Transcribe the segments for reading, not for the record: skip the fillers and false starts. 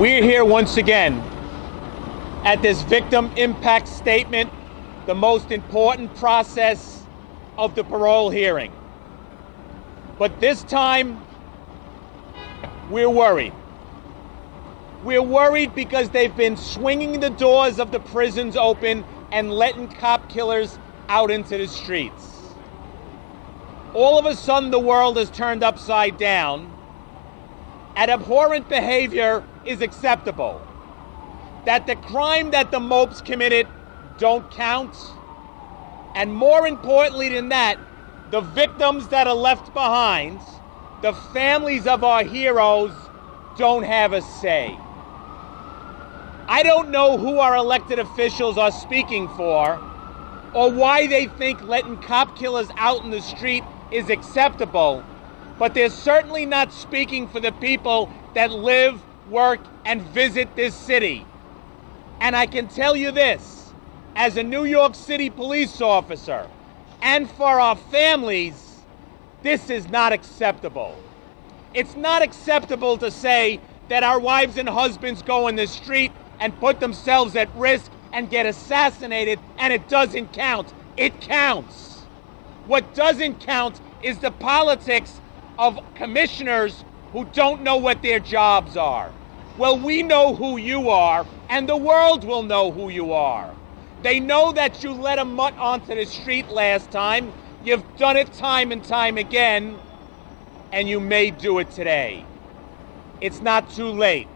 We're here once again at this victim impact statement, the most important process of the parole hearing. But this time, we're worried. We're worried because they've been swinging the doors of the prisons open and letting cop killers out into the streets. All of a sudden, the world is turned upside down, and abhorrent behavior is acceptable. That the crime that the mopes committed don't count, and more importantly than that, the victims that are left behind, the families of our heroes, don't have a say. I don't know who our elected officials are speaking for, or why they think letting cop killers out in the street is acceptable, but they're certainly not speaking for the people that live, work, and visit this city. And I can tell you this, as a New York City police officer, and for our families, this is not acceptable. It's not acceptable to say that our wives and husbands go in the street and put themselves at risk and get assassinated, and it doesn't count. It counts. What doesn't count is the politics of commissioners who don't know what their jobs are. Well, we know who you are, and the world will know who you are. They know that you let a mutt onto the street last time. You've done it time and time again, and you may do it today. It's not too late.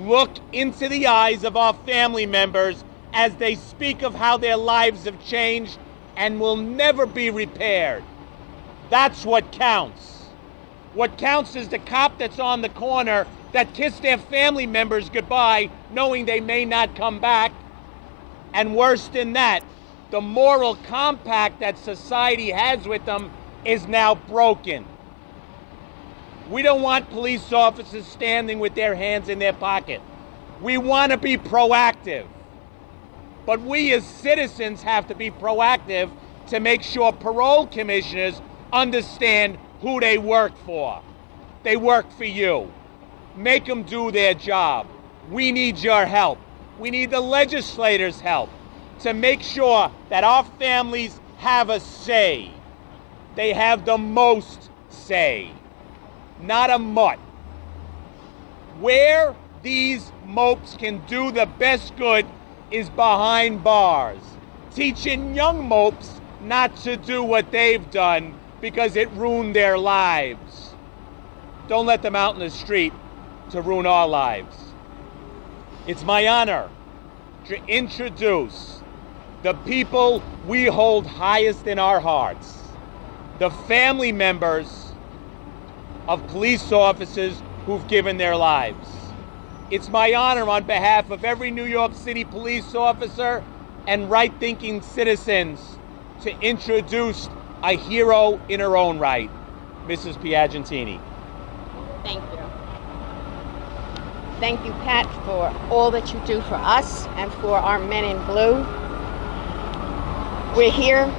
Look into the eyes of our family members as they speak of how their lives have changed and will never be repaired. That's what counts. What counts is the cop that's on the corner that kissed their family members goodbye, knowing they may not come back. And worse than that, the moral compact that society has with them is now broken. We don't want police officers standing with their hands in their pocket. We want to be proactive. But we as citizens have to be proactive to make sure parole commissioners understand who they work for. They work for you. Make them do their job. We need your help. We need the legislators' help to make sure that our families have a say. They have the most say, not a mutt. Where these mopes can do the best good is behind bars, teaching young mopes not to do what they've done because it ruined their lives. Don't let them out in the street to ruin our lives. It's my honor to introduce the people we hold highest in our hearts, the family members of police officers who've given their lives. It's my honor on behalf of every New York City police officer and right-thinking citizens to introduce a hero in her own right, Mrs. Piagentini. Thank you. Thank you, Pat, for all that you do for us and for our men in blue. We're here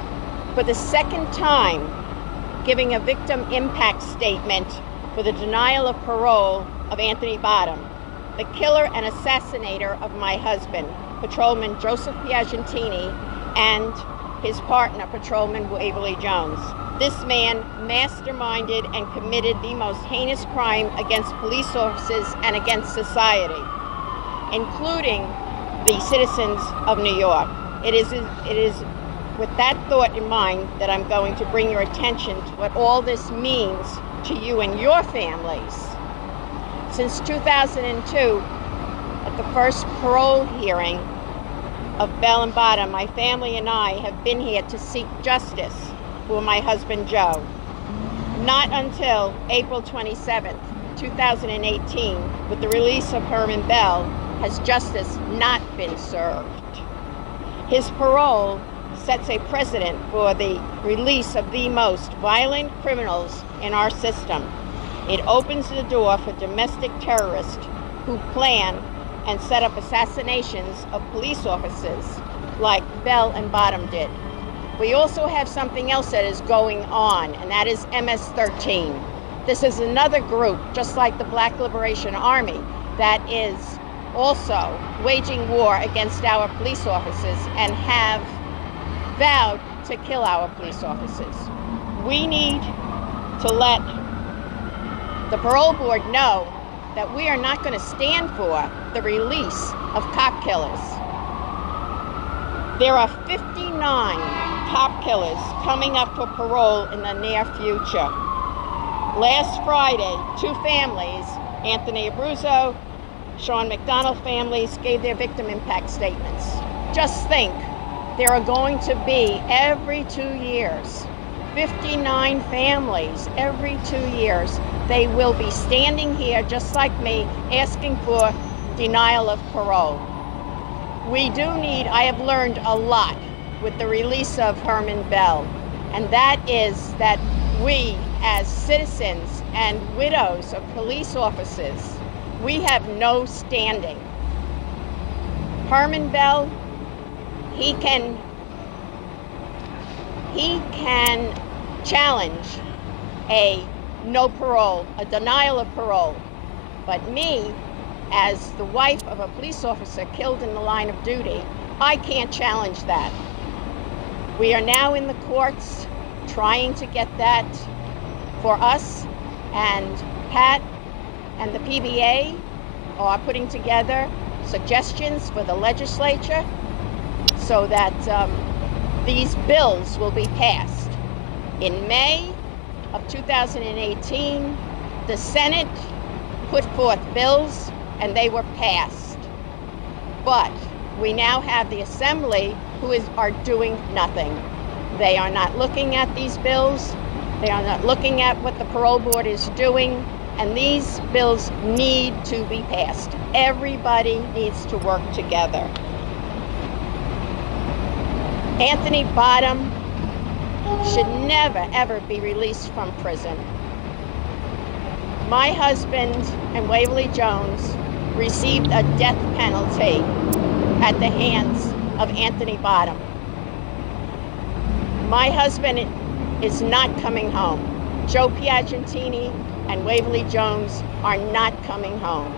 for the second time giving a victim impact statement for the denial of parole of Anthony Bottom, the killer and assassinator of my husband, Patrolman Jospeh Piagentini, and his partner, Patrolman Waverly Jones. This man masterminded and committed the most heinous crime against police officers and against society, including the citizens of New York. It is with that thought in mind that I'm going to bring your attention to what all this means to you and your families. Since 2002, at the first parole hearing of Bell and Bottom, my family and I have been here to seek justice for my husband, Joe. Not until April 27th, 2018, with the release of Herman Bell, has justice not been served. His parole sets a precedent for the release of the most violent criminals in our system. It opens the door for domestic terrorists who plan and set up assassinations of police officers like Bell and Bottom did. We also have something else that is going on, and that is MS-13. This is another group, just like the Black Liberation Army, that is also waging war against our police officers and have vowed to kill our police officers. We need to let the parole board know that we are not going to stand for the release of cop killers. There are 59 cop killers coming up for parole in the near future. Last Friday, 2 families, Anthony Abruzzo, Sean McDonald families, gave their victim impact statements. Just think, there are going to be every 2 years, 59 families every 2 years. They will be standing here just like me, asking for denial of parole. We do need, I have learned a lot with the release of Herman Bell, and that is that we as citizens and widows of police officers, we have no standing. Herman Bell, he can challenge a no parole, a denial of parole. But me, as the wife of a police officer killed in the line of duty, I can't challenge that. We are now in the courts trying to get that for us, and Pat and the PBA are putting together suggestions for the legislature so that these bills will be passed. In May of 2018, the Senate put forth bills and they were passed. But we now have the Assembly who are doing nothing. They are not looking at these bills. They are not looking at what the parole board is doing, and these bills need to be passed. Everybody needs to work together. Anthony Bottom should never, ever be released from prison. My husband and Waverly Jones received a death penalty at the hands of Anthony Bottom. My husband is not coming home. Joe Piagentini and Waverly Jones are not coming home.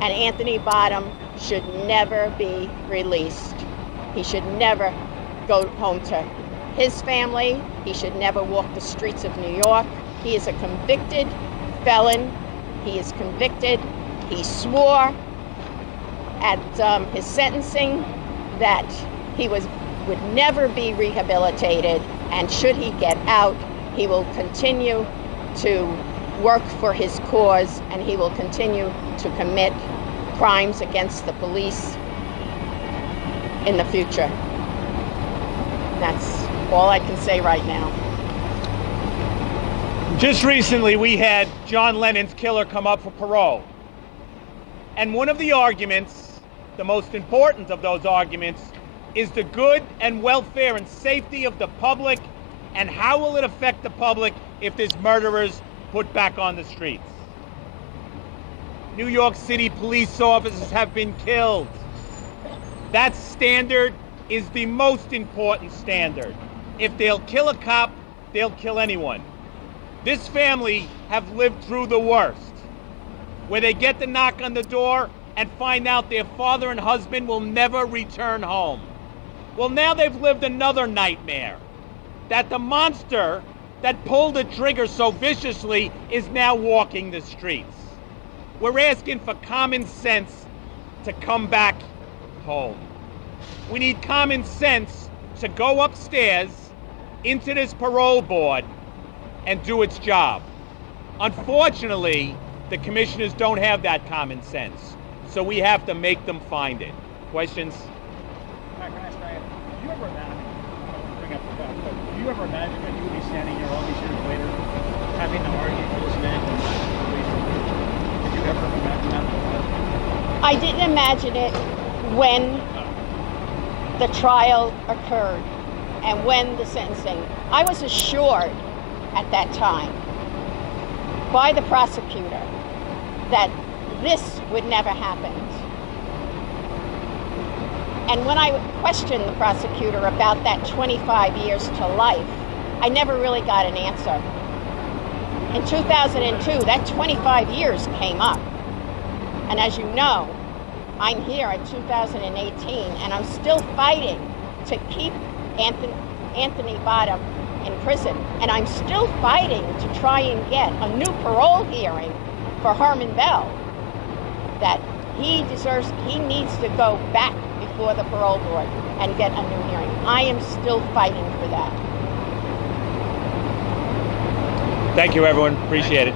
And Anthony Bottom should never be released. He should never go home to his family. He should never walk the streets of New York. He is a convicted felon. He is convicted. He swore at his sentencing that he would never be rehabilitated, and should he get out, he will continue to work for his cause, and he will continue to commit crimes against the police in the future. That's all I can say right now. Just recently, we had John Lennon's killer come up for parole. And one of the arguments, the most important of those arguments, is the good and welfare and safety of the public, and how will it affect the public if there's murderers put back on the streets. New York City police officers have been killed. That standard is the most important standard. If they'll kill a cop, they'll kill anyone. This family have lived through the worst, where they get the knock on the door and find out their father and husband will never return home. Well, now they've lived another nightmare, that the monster that pulled the trigger so viciously is now walking the streets. We're asking for common sense to come back home. We need common sense to go upstairs into this parole board and do its job. Unfortunately, the commissioners don't have that common sense, so we have to make them find it. Questions? Do you ever imagine that you would be standing here all these years later having to argue for this man? Did you ever imagine that? I didn't imagine it when the trial occurred and when the sentencing. I was assured at that time by the prosecutor that this would never happen. And when I questioned the prosecutor about that 25 years to life, I never really got an answer. In 2002, that 25 years came up. And as you know, I'm here at 2018, and I'm still fighting to keep Anthony Bottom in prison. And I'm still fighting to try and get a new parole hearing for Herman Bell, that he needs to go back before the parole board and get a new hearing. I am still fighting for that. Thank you, everyone. Appreciate it.